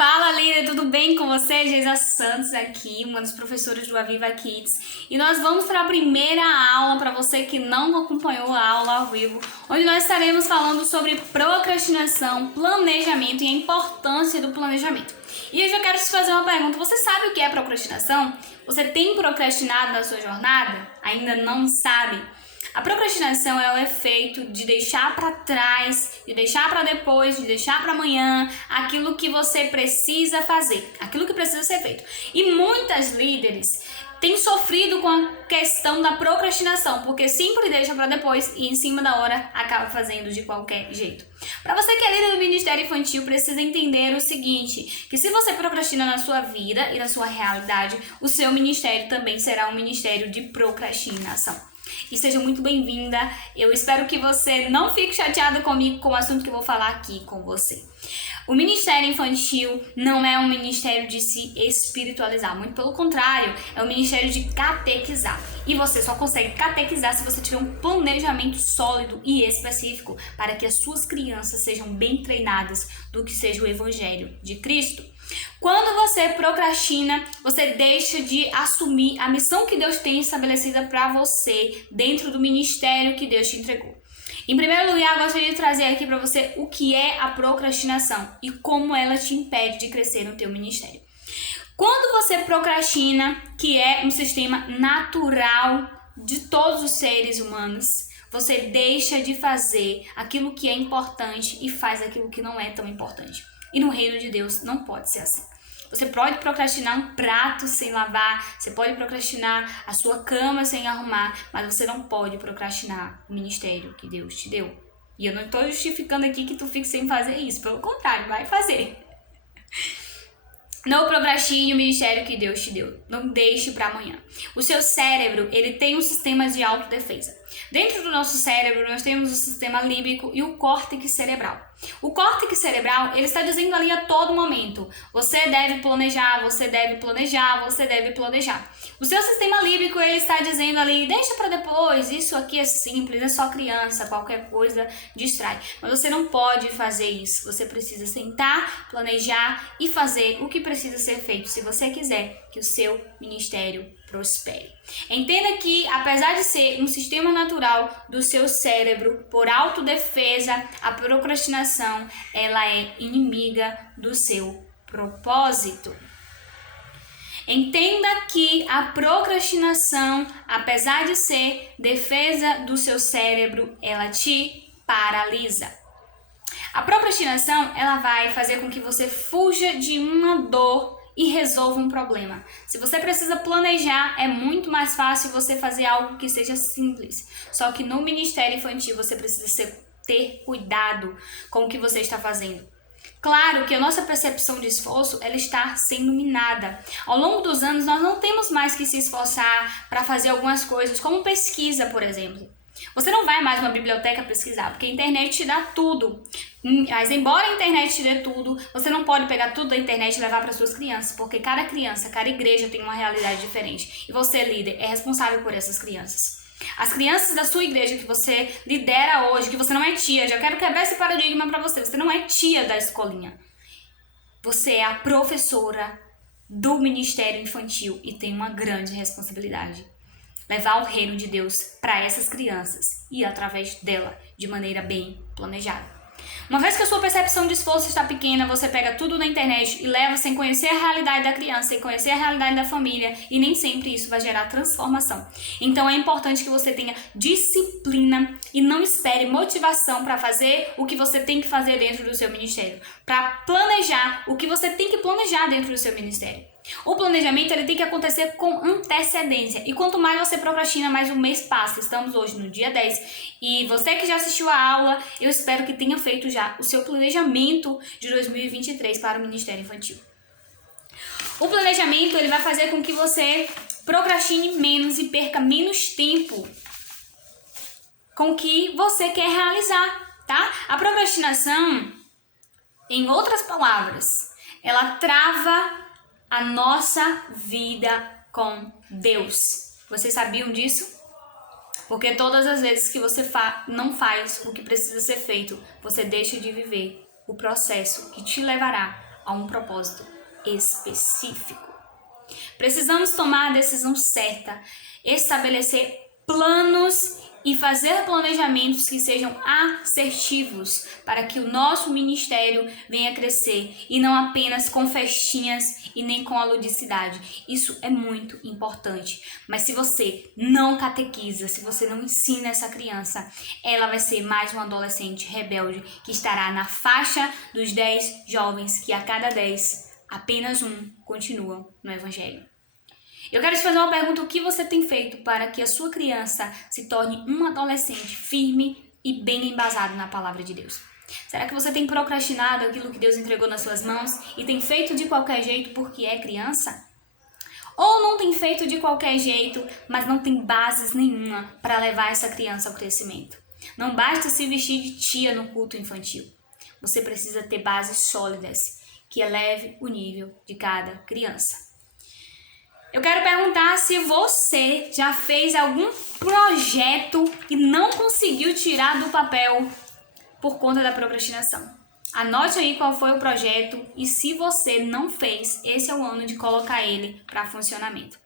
Fala, Lina, tudo bem com você? Geisa Santos aqui, uma das professoras do Aviva Kids. E nós vamos para a primeira aula, para você que não acompanhou a aula ao vivo, onde nós estaremos falando sobre procrastinação, planejamento e a importância do planejamento. E hoje eu quero te fazer uma pergunta. Você sabe o que é procrastinação? Você tem procrastinado na sua jornada? Ainda não sabe? A procrastinação é o efeito de deixar para trás, de deixar para depois, de deixar para amanhã aquilo que você precisa fazer, aquilo que precisa ser feito. E muitas líderes têm sofrido com a questão da procrastinação, porque sempre deixa para depois e em cima da hora acaba fazendo de qualquer jeito. Para você que é líder do Ministério Infantil, precisa entender o seguinte, que se você procrastina na sua vida e na sua realidade, o seu ministério também será um ministério de procrastinação. E seja muito bem-vinda. Eu espero que você não fique chateada comigo com o assunto que eu vou falar aqui com você. O Ministério Infantil não é um ministério de se espiritualizar, muito pelo contrário, é um ministério de catequizar. E você só consegue catequizar se você tiver um planejamento sólido e específico para que as suas crianças sejam bem treinadas do que seja o Evangelho de Cristo. Quando você procrastina, você deixa de assumir a missão que Deus tem estabelecida para você dentro do ministério que Deus te entregou. Em primeiro lugar, eu gostaria de trazer aqui para você o que é a procrastinação e como ela te impede de crescer no teu ministério. Quando você procrastina, que é um sistema natural de todos os seres humanos, você deixa de fazer aquilo que é importante e faz aquilo que não é tão importante. E no reino de Deus não pode ser assim. Você pode procrastinar um prato sem lavar, você pode procrastinar a sua cama sem arrumar, mas você não pode procrastinar o ministério que Deus te deu. E eu não estou justificando aqui que tu fique sem fazer isso, pelo contrário, vai fazer. Não procrastine o ministério que Deus te deu. Não deixe para amanhã. O seu cérebro, ele tem um sistema de autodefesa. Dentro do nosso cérebro, nós temos o sistema límbico e o córtex cerebral. O córtex cerebral, ele está dizendo ali a todo momento, você deve planejar, você deve planejar, você deve planejar. O seu sistema límbico, ele está dizendo ali, deixa para depois, isso aqui é simples, é só criança, qualquer coisa distrai. Mas você não pode fazer isso, você precisa sentar, planejar e fazer o que precisa ser feito se você quiser que o seu ministério prospere. Entenda que, apesar de ser um sistema natural do seu cérebro, por autodefesa, a procrastinação, ela é inimiga do seu propósito. Entenda que a procrastinação, apesar de ser defesa do seu cérebro, ela te paralisa. A procrastinação, ela vai fazer com que você fuja de uma dor e resolva um problema. Se você precisa planejar, é muito mais fácil você fazer algo que seja simples. Só que no Ministério Infantil você precisa ter cuidado com o que você está fazendo. Claro que a nossa percepção de esforço, ela está sendo minada. Ao longo dos anos, nós não temos mais que se esforçar para fazer algumas coisas, como pesquisa, por exemplo. Você não vai mais numa biblioteca pesquisar, porque a internet te dá tudo. Mas embora a internet te dê tudo, você não pode pegar tudo da internet e levar para suas crianças, porque cada criança, cada igreja tem uma realidade diferente. E você, líder, é responsável por essas crianças. As crianças da sua igreja que você lidera hoje, que você não é tia, já quero quebrar esse paradigma para você, você não é tia da escolinha. Você é a professora do Ministério Infantil e tem uma grande responsabilidade. Levar o reino de Deus para essas crianças e através dela, de maneira bem planejada. Uma vez que a sua percepção de esforço está pequena, você pega tudo na internet e leva sem conhecer a realidade da criança, sem conhecer a realidade da família, e nem sempre isso vai gerar transformação. Então é importante que você tenha disciplina e não espere motivação para fazer o que você tem que fazer dentro do seu ministério, para planejar o que você tem que planejar dentro do seu ministério. O planejamento, ele tem que acontecer com antecedência. E quanto mais você procrastina, mais um mês passa. Estamos hoje no dia 10. E você que já assistiu a aula, eu espero que tenha feito já o seu planejamento de 2023 para o Ministério Infantil. O planejamento, ele vai fazer com que você procrastine menos e perca menos tempo com o que você quer realizar, tá? A procrastinação, em outras palavras, ela trava a nossa vida com Deus. Vocês sabiam disso? Porque todas as vezes que você não faz o que precisa ser feito, você deixa de viver o processo que te levará a um propósito específico. Precisamos tomar a decisão certa, estabelecer planos e fazer planejamentos que sejam assertivos para que o nosso ministério venha crescer e não apenas com festinhas e nem com a ludicidade. Isso é muito importante. Mas se você não catequiza, se você não ensina essa criança, ela vai ser mais um adolescente rebelde que estará na faixa dos 10 jovens que a cada 10, apenas um continua no evangelho. Eu quero te fazer uma pergunta: o que você tem feito para que a sua criança se torne um adolescente firme e bem embasado na palavra de Deus? Será que você tem procrastinado aquilo que Deus entregou nas suas mãos e tem feito de qualquer jeito porque é criança? Ou não tem feito de qualquer jeito, mas não tem bases nenhuma para levar essa criança ao crescimento? Não basta se vestir de tia no culto infantil. Você precisa ter bases sólidas que eleve o nível de cada criança. Eu quero perguntar se você já fez algum projeto e não conseguiu tirar do papel por conta da procrastinação. Anote aí qual foi o projeto e se você não fez, esse é o ano de colocar ele para funcionamento.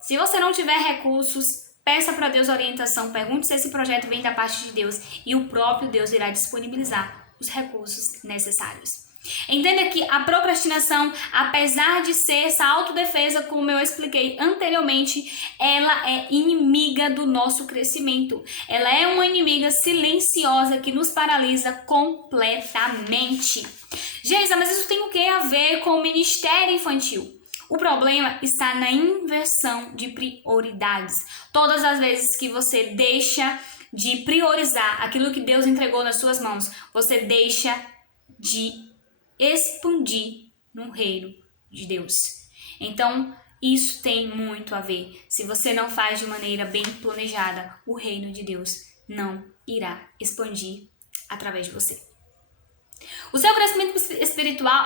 Se você não tiver recursos, peça para Deus orientação, pergunte se esse projeto vem da parte de Deus e o próprio Deus irá disponibilizar os recursos necessários. Entenda que a procrastinação, apesar de ser essa autodefesa, como eu expliquei anteriormente, ela é inimiga do nosso crescimento. Ela é uma inimiga silenciosa que nos paralisa completamente. Geisa, mas isso tem o que a ver com o ministério infantil? O problema está na inversão de prioridades. Todas as vezes que você deixa de priorizar aquilo que Deus entregou nas suas mãos, você deixa de expandir no reino de Deus. Então, isso tem muito a ver. Se você não faz de maneira bem planejada, o reino de Deus não irá expandir através de você. O seu crescimento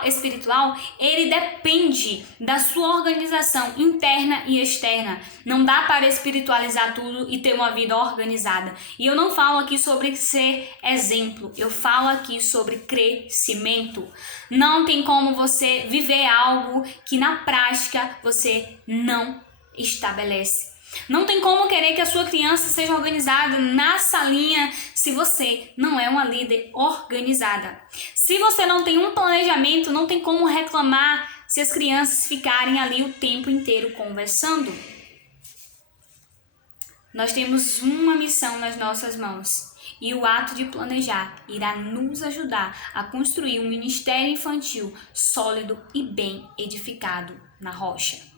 espiritual, ele depende da sua organização interna e externa. Não dá para espiritualizar tudo e ter uma vida organizada. E eu não falo aqui sobre ser exemplo, eu falo aqui sobre crescimento. Não tem como você viver algo que na prática você não estabelece. Não tem como querer que a sua criança seja organizada na salinha se você não é uma líder organizada. Se você não tem um planejamento, não tem como reclamar se as crianças ficarem ali o tempo inteiro conversando. Nós temos uma missão nas nossas mãos e o ato de planejar irá nos ajudar a construir um ministério infantil sólido e bem edificado na rocha.